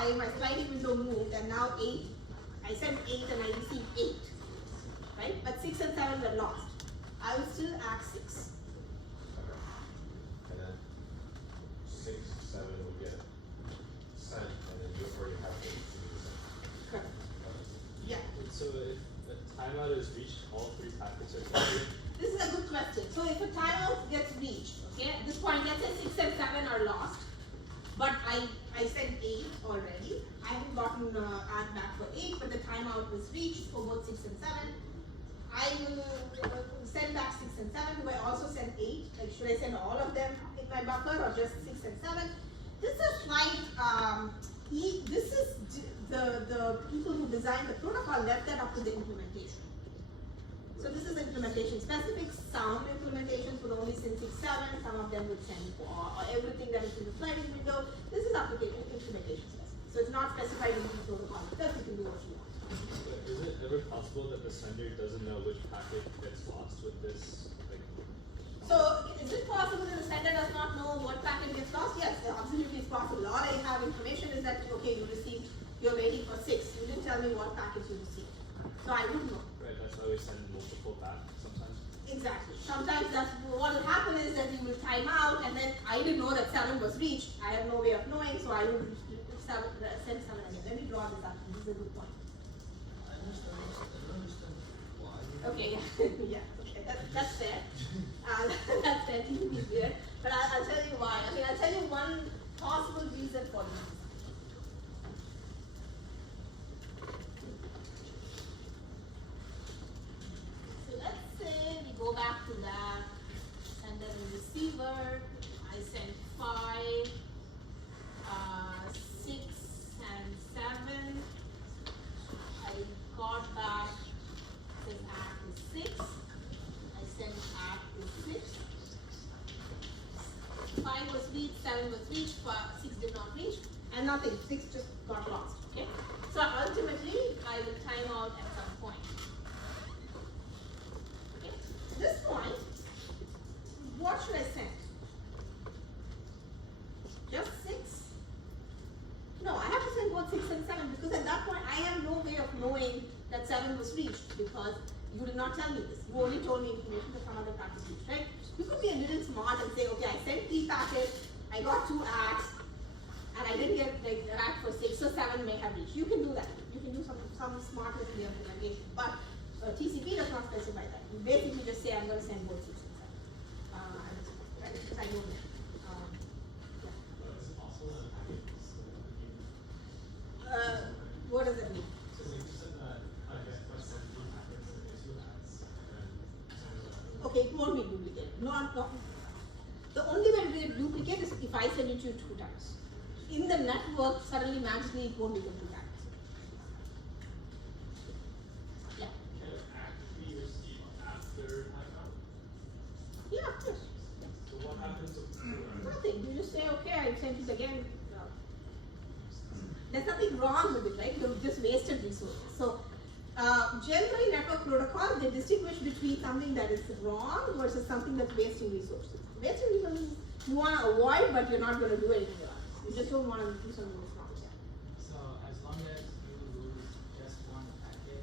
5, my sliding window moved, and now 8, I sent 8 and I received 8, right? But 6 and 7 were lost. I will still act 6. And then 6, 7 will get sent, and then you already have 8 to be sent. Correct. Yeah. So if a timeout is reached, all 3 packets are completed? This is a good question. So if a timeout gets reached, okay, at this point, let's say 6 and 7 are lost, but I sent 8 already. I haven't gotten add back for 8, but the timeout was reached for both 6 and 7. I will send back 6 and 7. Do I also send 8? Like, should I send all of them in my buffer or just 6 and 7? This is slight, this is the people who designed the protocol left that up to the implementation. So this is implementation specific. Some implementations would only send 6, 7. Some of them would send everything that is in the sliding window. This is application implementation specific. So it's not specified in the protocol itself. You can do what you want. But is it ever possible that the sender doesn't know which packet gets lost with this? Like, So is it possible that the sender does not know what packet gets lost? Yes, absolutely it's possible. All I have information is that, okay, you're waiting for 6. You didn't tell me what packet you received. So I would know. right, that's why we send multiple back sometimes. Exactly. Sometimes that's what will happen is that you will time out, and then I didn't know that 7 was reached. I have no way of knowing, so I will send 7 again. Let me draw this up. This is a good point. I don't understand why. Okay, yeah, yeah, okay, that's fair. That's fair, to be weird. But I'll tell you why. I mean, I'll tell you one possible reason for this. So let's say we go back to that, and then the receiver, I sent 5, 6, and 7. I got back, says act is 6. I sent act is 6. 5 was reached, 7 was reached, 6 did not reach, and nothing. 6 just got lost. Okay. So ultimately, I will time out at some point. Okay. At this point, what should I send? Just 6? No, I have to send both 6 and 7 because at that point I have no way of knowing that 7 was reached because you did not tell me this. You only told me information that some other packet reached, right? You could be a little smart and say, okay, I sent 3 packets, I got 2 acts, and I didn't get like an act for 6, so 7 may have reached. You can do that. You can do some smartness in the implementation, but TCP does not specify that. You basically just say, I'm going to send both 6 and 7. Right? Because I know that. Is it possible that a packet is What does it mean? so we just said that I guess if I send 3 packets and get 2 acts, and then Okay, it won't be duplicated. Not. The only way to be duplicate is if I send it to you 2 times. In the network, suddenly magically it won't become 2 packets. Yeah. can an act be received after timeout? Yeah, of course. So what happens if Nothing. You just say, okay, I sent it again. No. There's nothing wrong with it, right? You've just wasted resources. So, generally, network protocols, they distinguish between something that is wrong versus something that's wasting resources. Wasting resources you want to avoid, but you're not going to do anything about it. You just don't want to do something that's wrong. Yeah. So as long as you lose just 1 packet,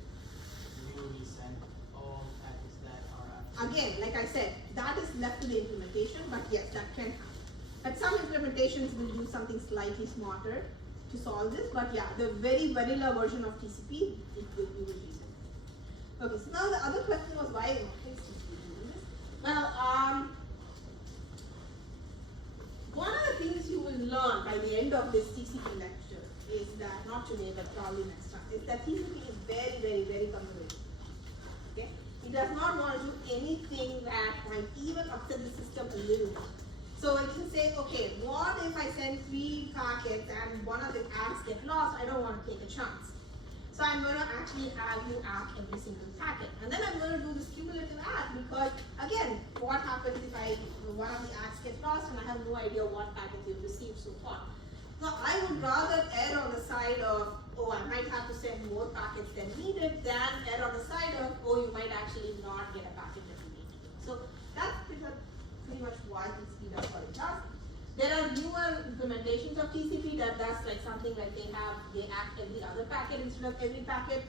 you will send all packets that are after. Again, like I said, that is left to the implementation, but yes, that can happen. But some implementations will do something slightly smarter to solve this, but yeah, the very vanilla version of TCP, you will use it. Okay, so now the other question was why is TCP doing this? Well, one of the things you will learn by the end of this TCP lecture is that, not today, but probably next time, is that TCP is very, very, very conservative. Okay? It does not want to do anything that might even upset the system a little bit. So it can say, okay, what if I send 3 packets and one of the acts get lost? I don't want to take a chance. So I'm going to actually have you act every single packet. And then I'm going to do this cumulative act because, again, what happens if one of the acts gets lost and I have no idea what packets you've received so far. So I would rather err on the side of, oh, I might have to send more packets than needed, than err on the side of, oh, you might actually not get a packet that you need. So that's pretty much why TCP does what it does. There are newer implementations of TCP that does like something like they act every other packet instead of every packet.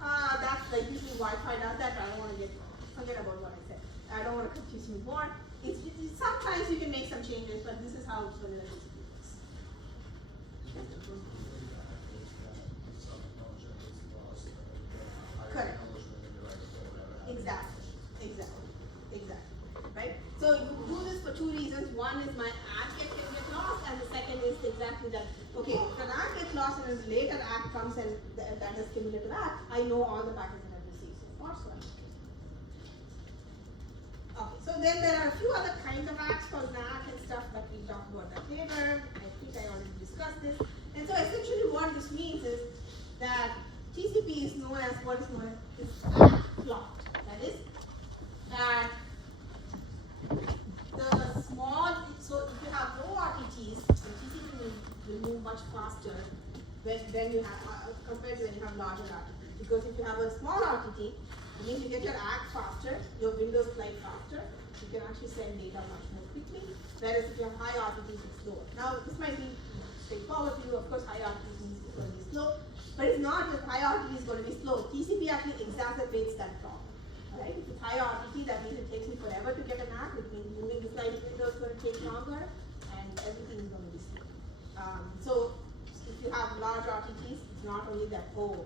That's like usually Wi-Fi does that. I don't want to forget about what I said. I don't want to confuse you more. Sometimes you can make some changes, but this is how it's going to be. Correct. Exactly, right? So you do this for two reasons. One is my act can get lost, and the second is exactly that. Okay, if an act gets lost and a later act comes and that is cumulative act, I know all the packets that I've received so far. Okay, so then there are a few other kinds of acts called NAC and stuff, but we'll talk about that later. I think I already discussed this. And so essentially what this means is that TCP is known as what is known as act locked. That is, that the small, so if you have low RTTs, the TCP will move much faster than you have, compared to when you have larger RTTs. Because if you have a small RTT, it means you get your act faster, your windows slide faster, you can actually send data much more quickly, whereas if you have high RTTs, it's slower. Now, this might be straightforward to you, of course high RTT is going to be slow, but it's not that high RTT is going to be slow. TCP actually exacerbates that problem. Right? If it's high RTT, that means it takes me forever to get an app, it means moving the sliding window is going to take longer, and everything is going to be slow. So, if you have large RTTs, it's not only that, oh,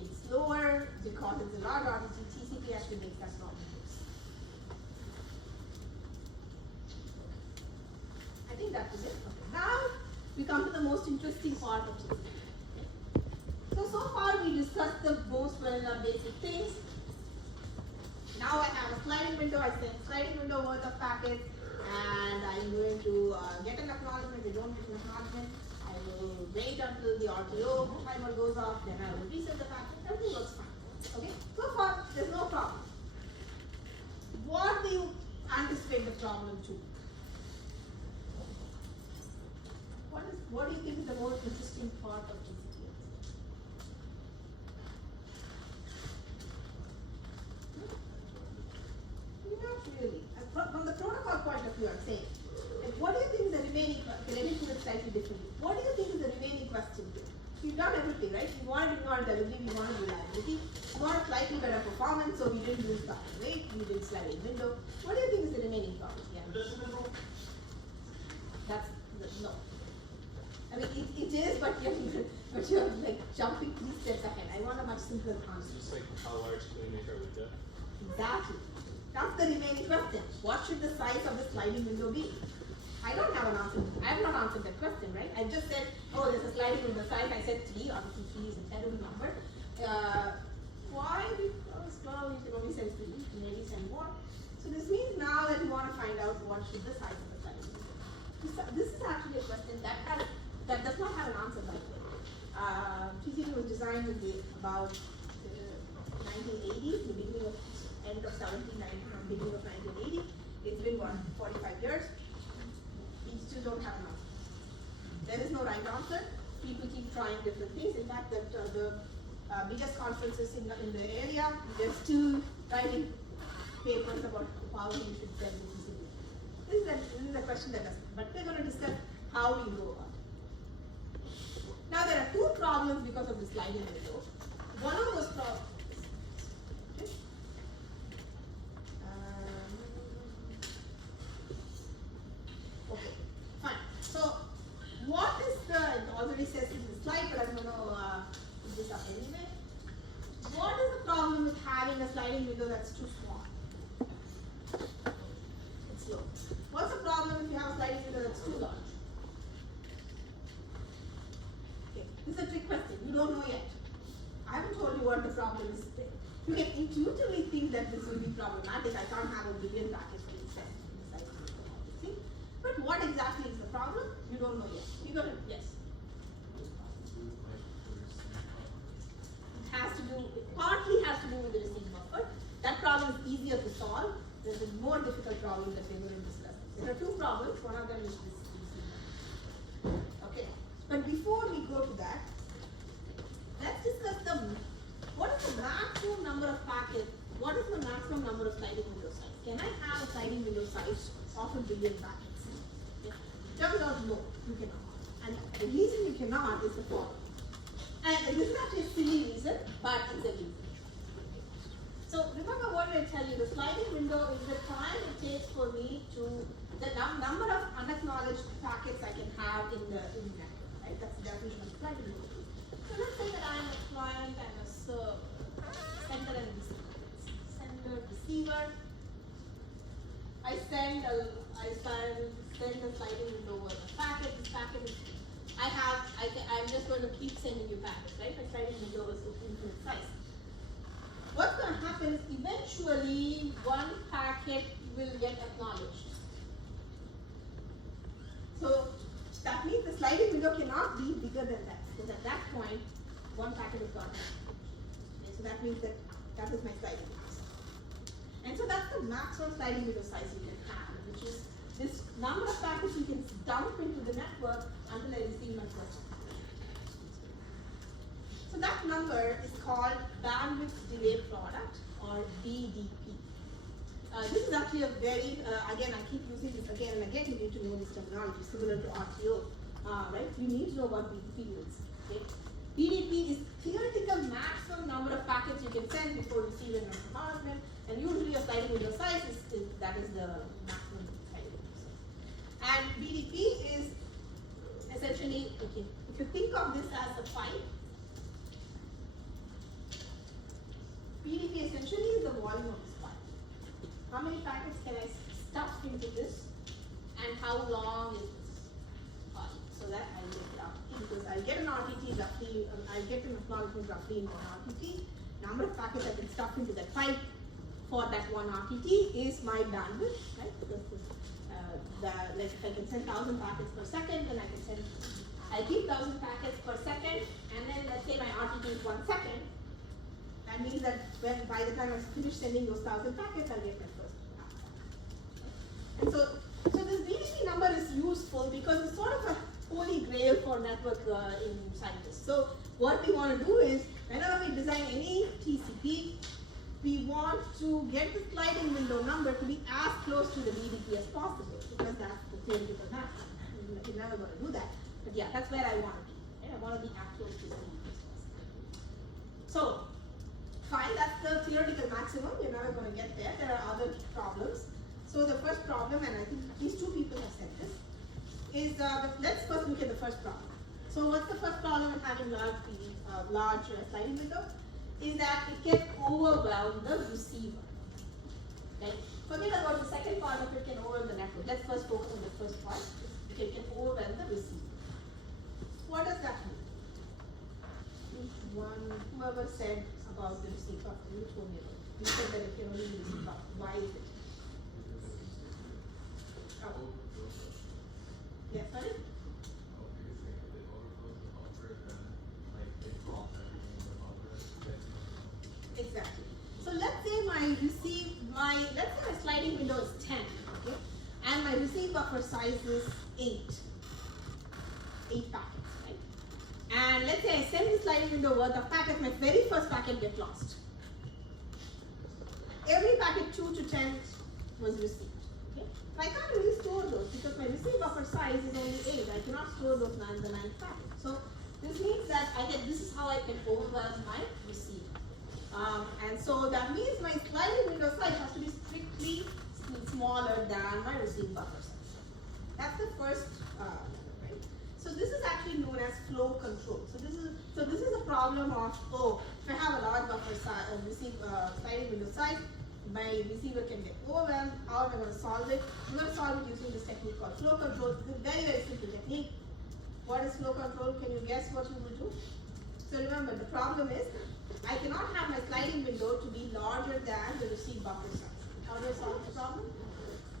it's slower because it's a large RTT, TCP actually makes that problem worse. I think that was it. Okay. Now, we come to the most interesting part of TCP. So far we discussed the most vanilla basic things. Now I have a sliding window, I send sliding window worth of packets, and I'm going to get an acknowledgement. If I don't get an acknowledgement, I will wait until the RTO timer goes off, then I will reset the packet. Everything looks fine. Okay? So far, there's no problem. What do you anticipate the problem to? What do you think is the most interesting part of TCP? Not really. From the protocol point of view, I'm saying, like, what do you think is the remaining question? Let me put it slightly differently. What do you think is the remaining question here? We've done everything, right? We wanted ignore delivery, we wanted reliability, we wanted slightly better performance, so we didn't use the rate, we did sliding window. What do you think is the remaining problem? Yeah. No. I mean, it is, but you're like jumping 3 steps ahead. I want a much simpler answer. Just like how large can we make our window? Exactly. That's the remaining question. What should the size of the sliding window be? I don't have an answer. I have not answered that question, right? I just said, oh, there's a sliding window size. I said 3. Obviously, 3 is a terrible number. Why? Because, well, you can only send 3. You can maybe send more. So this means now that you want to find out what should the size of the sliding window be. This is actually a question that does not have an answer, by the way. TCP was designed in about 1980, the beginning of end of 1790, beginning of 1980. It's been 45 years. We still don't have an answer. There is no right answer. People keep trying different things. In fact, the biggest conferences in the area, they're still writing papers about how we should send the TCP. This is a question that doesn't. But we're going to discuss how we go about it. Now there are 2 problems because of the sliding window. One of those problems. Okay, fine. So what is the? It already says in the slide, but I'm going to put this up anyway. What is the problem with having a sliding window that's too small? It's slow. What's the problem if you have a sliding window that's too large? This is a trick question. You don't know yet. I haven't told you what the problem is. You can intuitively think that this will be problematic. I can't have a billion packets being sent inside the system. But what exactly is the problem? You don't know yet. You got it? Yes. It partly has to do with the receive buffer. That problem is easier to solve. There's a more difficult problem that we're going to discuss. There are 2 problems. One of them is this receive buffer. Okay. But before we go to that, let's discuss what is the maximum number of packets, what is the maximum number of sliding window size? Can I have a sliding window size of a billion packets? answer is no, you cannot. And the reason you cannot is the following. And this is actually a silly reason, but it's a reason. So remember what I tell you, the sliding window is the time it takes for me to, the number of unacknowledged packets I can have in the network, right? That's the definition of sliding window. So let's say that I'm a client and a server, sender and receiver. Sender, receiver. I send a sliding window over a packet. This packet is, I'm just going to keep sending you packets, right? My sliding window is infinite size. What's going to happen is eventually one packet will get acknowledged. So that means the sliding window cannot be bigger than that, because at that point, one packet is got acknowledged. Okay, so that means that is my sliding window size. And so that's the maximum sliding window size you can have, which is this number of packets you can dump into the network until I receive my first packet. So that number is called bandwidth delay product, or BDP. This is actually a very, again, I keep using this again and again. You need to know this terminology, similar to RTO, right? You need to know what BDP means. Okay? BDP is theoretical maximum number of packets you can send before receiving an acknowledgement, and usually a sliding window size is that is the maximum sliding window size. And BDP is essentially, okay, if you think of this as a pipe, BDP essentially is the volume of this pipe. How many packets can I stuff into this, and how long is this pipe? So that I get it out, because I get an RTT roughly, I get an acknowledgement roughly in one RTT. Number of packets I can stuff into that pipe for that one RTT is my bandwidth, right? Because like if I can send 1,000 packets per second, then I keep 1,000 packets per second, and then let's say my RTT is 1 second. That means that by the time I finish sending those 1,000 packets, I'll get my first packet. And so this BDP number is useful because it's sort of a holy grail for network in scientists. So what we want to do is, whenever we design any TCP, we want to get the sliding window number to be as close to the BDP as possible, because that's the theoretical maximum. You're never going to do that, but yeah, that's where I want to be. Right? I want to be as close to the BDP as possible. So fine, that's the theoretical maximum. You're never going to get there. There are other problems. So the first problem, and I think at least 2 people have said this, is let's first look at the first problem. So what's the first problem of having large sliding window? Is that it can overwhelm the receiver. Okay? Forget about the second part of it can overwhelm the network. Let's first focus on the first part. It can overwhelm the receiver. What does that mean? Whoever said about the receiver, you told me about it. You said that it can only be receiver. Why is it? Oh. Yes, sorry? Exactly. So let's say my sliding window is 10, okay? And my receive buffer size is 8 packets, right? And let's say I send the sliding window worth of packets, my very first packet gets lost. Every packet 2 to 10 was received, okay? But I can't really store those because my receive buffer size is only 8. I cannot store those 9 packets. So this means that this is how I can overwhelm my receiver. And so that means my sliding window size has to be strictly smaller than my receive buffer size. That's the first right? So this is actually known as flow control. So this is a problem of, if I have a large buffer size, sliding window size, my receiver can get overwhelmed. How am I going to solve it? I'm going to solve it using this technique called flow control. It's a very, very simple technique. What is flow control? Can you guess what you will do? So remember, the problem is I cannot have my sliding window to be larger than the receive buffer size. How do I solve the problem?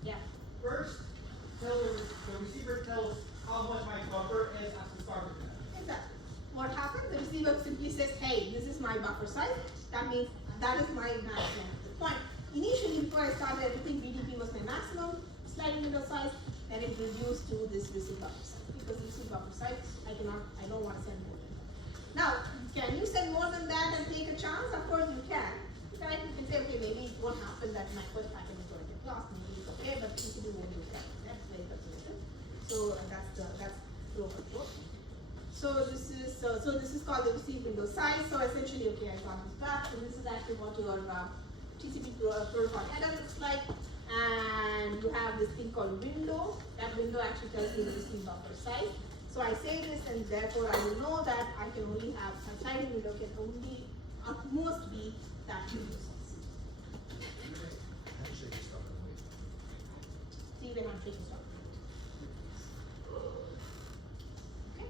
Yeah. First, the receiver tells how much my buffer is at the start of that. Exactly. What happens? The receiver simply says, hey, this is my buffer size. That means that is my maximum at this point. Initially, before I started everything, BDP was my maximum sliding window size, and it reduced to this receive buffer size. Because receive buffer size, I don't want to send more than that. Now, can you send more than that and take a chance? Of course you can. Right? You can say, okay, maybe it won't happen that my first packet is going to get lost. Maybe it's okay, but TCP won't do that. That's very conservative. So that's so this is called the receive window size. So essentially, okay, I got this back. So this is actually what your TCP protocol header looks like. And you have this thing called window. That window actually tells you the receive buffer size. So I say this, and therefore I will know that I can only have my sliding window can only at most be that window size. Handshake is not gonna wait. See the handshake is not. Okay,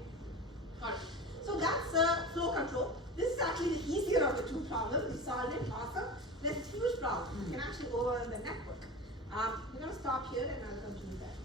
got it. So that's flow control. This is actually the easier of the two problems. We solved it, awesome. There's a huge problem. You can actually over the network. We're going to stop here and I'll come to you there.